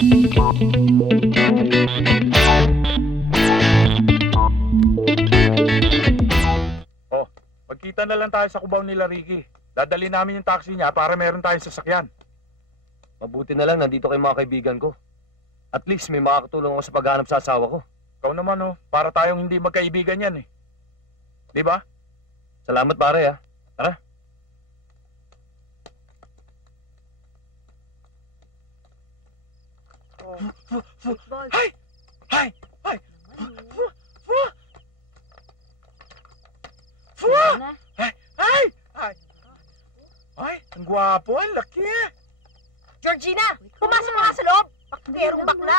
Oh, magkita na lang tayo sa kubaw nila Ricky. Dadali namin yung taxi niya para meron tayong sasakyan. Mabuti na lang nandito kay mga kaibigan ko. At least may makakatulong ako sa paghahanap sa asawa ko. Ikaw naman oh, para tayong hindi magkaibigan yan eh. Di ba? Salamat pare ah. Tara. Hay! Hay! Hay! Na. Ay! Ay! Ay! Ay! Ang gwapo, ang laki. Georgina, pumasok ka nga sa loob. Bakterong bakla.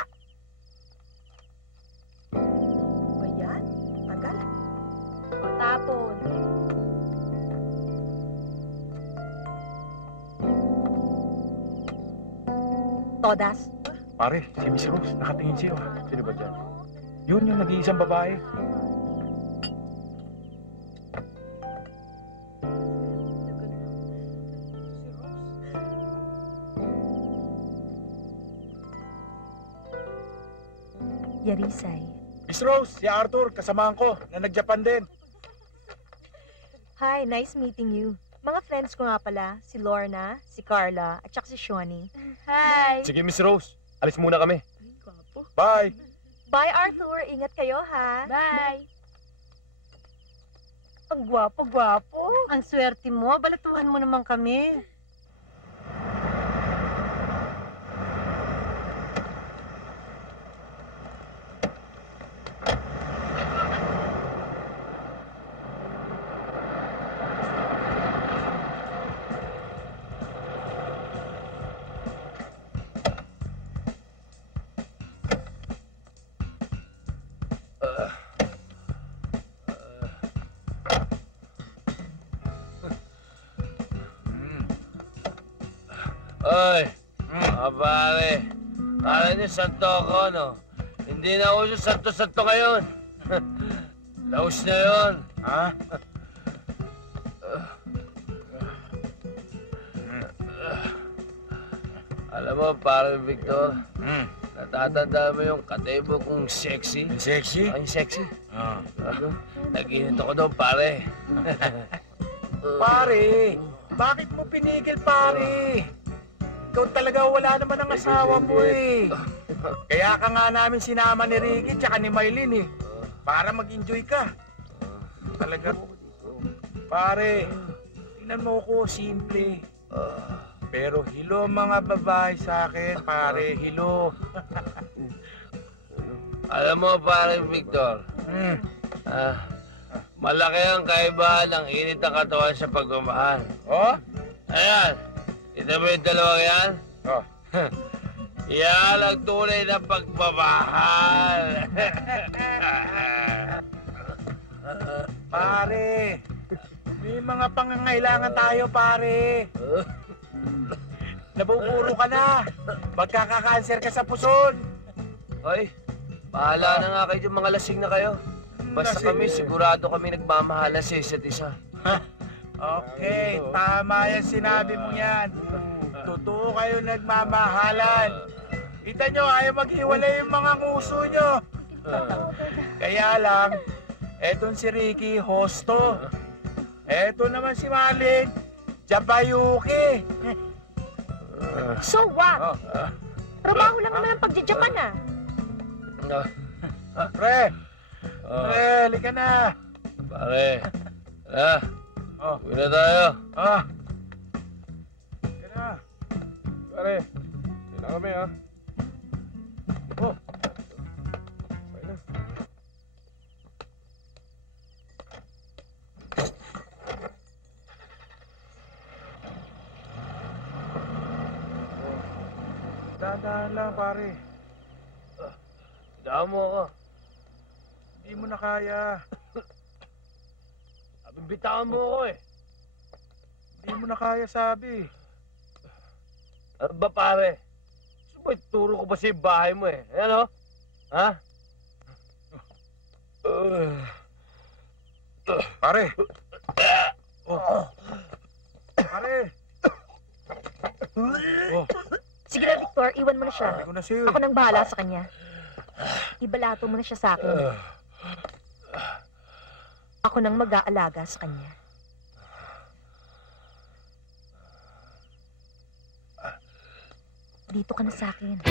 Ba yan? Tagal. Patapon. Todas. Pare, si Miss Rose, nakatingin siya. Sino ba dyan? Yun yung nag-iisang babae. Yarisay. Miss Rose, si Arthur, kasamahan ko, na nag-Japan din. Hi, nice meeting you. Mga friends ko nga pala, si Lorna, si Carla, at saka si Shoni. Hi! Sige Miss Rose, alis muna kami. Bye! Bye, Arthur. Ingat kayo, ha? Bye! Ang gwapo-gwapo. Ang swerte mo, balatuhan mo naman kami. Oy, pare, kala niyo santo ako, no? Hindi na uso santo-santo ngayon. Laos na yun. Ha? Alam mo, pare Victor, natatanda mo yung katebo kong sexy? Sexy? Ay, sexy. Ah. Ano? Nag-init ako doon, pare. Pare, bakit mo pinigil, pare? Ikaw talaga wala naman ang asawa mo eh. Kaya ka nga namin sinama ni Ricky tsaka ni Maylin eh. Para mag-enjoy ka. Talaga. Pare, tingnan mo ko, simple. Pero hilo mga babae sa akin, pare, hilo. Alam mo, pare Victor, malaki ang kaibahan ng init ng katawan sa pagmamahal. Oh? Ayan, ito mo yung dalawang yan? Oh. Yan ang tunay na pagmamahal. Pare, may mga pangangailangan tayo, pare. Nabuburo ka na. Magkaka-cancer ka sa puson. Hoy, bahala na nga kayo, mga lasing na kayo. Basta Lasing. kami, sigurado kami nagmamahala sa isa't isa. Okay, tama yan sinabi mo yan. Totoo kayo nagmamahalan. Kita nyo, ayaw maghiwalay yung mga nguso nyo. Kaya lang, etong si Ricky, hosto. Eto naman si Marlin, Jabayuki. So what? Trabaho lang naman ang pagja-Japan, ah. Pre, pre, halika na. Pare, tara, Oh, uwi na tayo. ah. Halika na. Pare, hindi na kami ha. Oh. Okay na. Dahan-dahan lang, pare. Daan mo ako. Hindi mo na kaya. Bibitawan mo ako eh. Hindi mo na kaya, sabi. Ano ba pare? Sabay, turo ko ba sa bahay mo eh? Ayan o. Ha? Pare. Oh. Pare. Oh. Sige na, Victor. Victor, iwan mo na siya. Sabi ko na sa'yo. Ako nang bahala sa kanya. Ibalato mo na siya sa akin. Ako nang mag-aalaga sa kanya. Dito ka na sa akin.